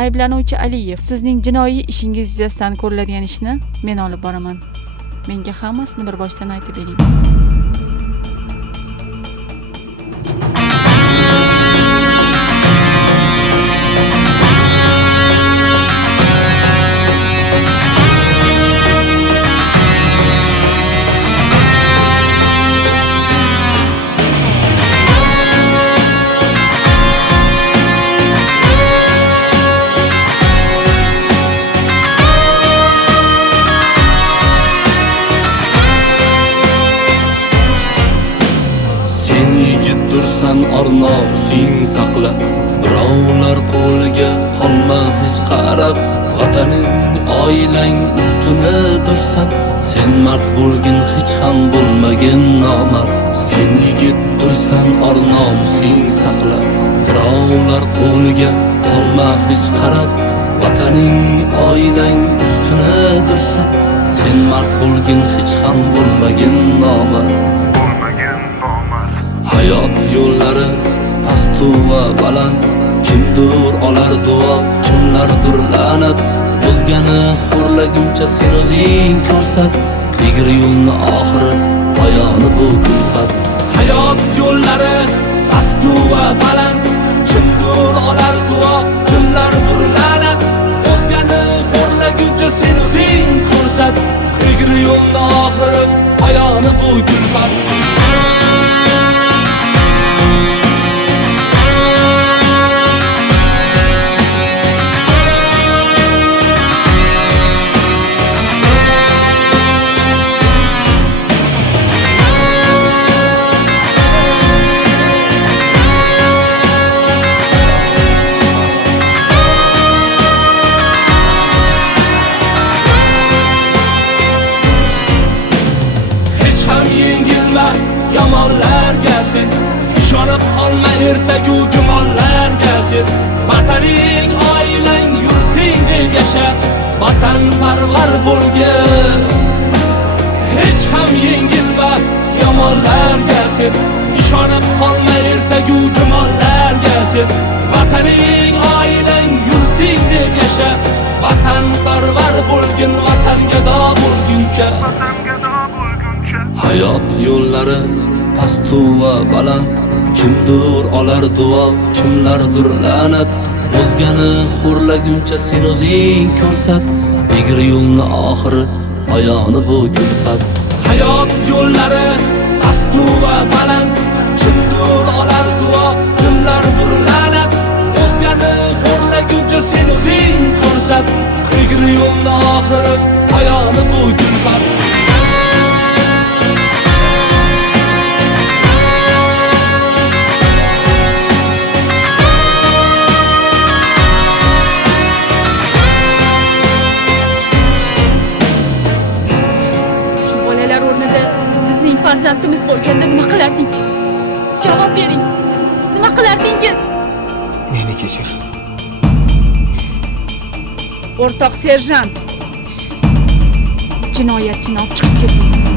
Ayblanuvchi Aliyev, sizning jinoiy ishingiz yuzasidan ko'riladigan ishni men olib boraman. Menga hammasini bir boshdan aytib bering. Ornomusing saqla, birovlar qo'liga qolma hech qarab. Vataning, oilang ustuna dursan, sen mard bo'lgin hech ham bo'lmagin nomard. Sen yigit dursan, ornomusing saqla, birovlar qo'liga qolma hech qarab. Vataning, oilang ustuna dursan, sen mard bo'lgin hech ham bo'lmagin nomard. Hayot yo'llari pastu va baland, kimdir olar duo, kimlardir la'nat. O'zgani xo'rlaguncha sen o'zing ko'rsat, egri yo'lni oxiri poyoni bu kulfat. Hayot yo'llari pastu va baland, kimdir olar duo, kimlardir la'nat. O'zgani xo'rlaguncha sen o'zing ko'rsat, egri yo'lni oxiri poyoni bu kulfat. Yomonlarga sen ishonib qolma, ertagu gumonlarga sen. Vataning, oilang, yurting deb yasha, vatanparvar bo'lgin. Hech ham yengilma yomonlarga sen ishonib qolma, ertagu gumonlarga sen. Vataning, oilang, yurting deb yasha, vatanparvar bo'lgin, vatangado bo'lguncha. Hayot yo'llari pastu va baland, kimdir olar duo, kimlardir la'nat. O'zgani xo'rlaguncha sen o'zing ko'rsat, egri yo'lni oxiri poyoni bu kulfat. Hayot yo'llari pastu va baland, kimdir olar duo, kimlardir la'nat. O'zgani xo'rlaguncha sen o'zing ko'rsat, egri yo'lni oxiri poyoni bu kulfat. Bizning farzandimiz bo'lganda nima qilardingiz? Javob bering. Nima qilardingiz? Meni kechir. O'rtoq serjant, jinoyatchini olib chiqib keting.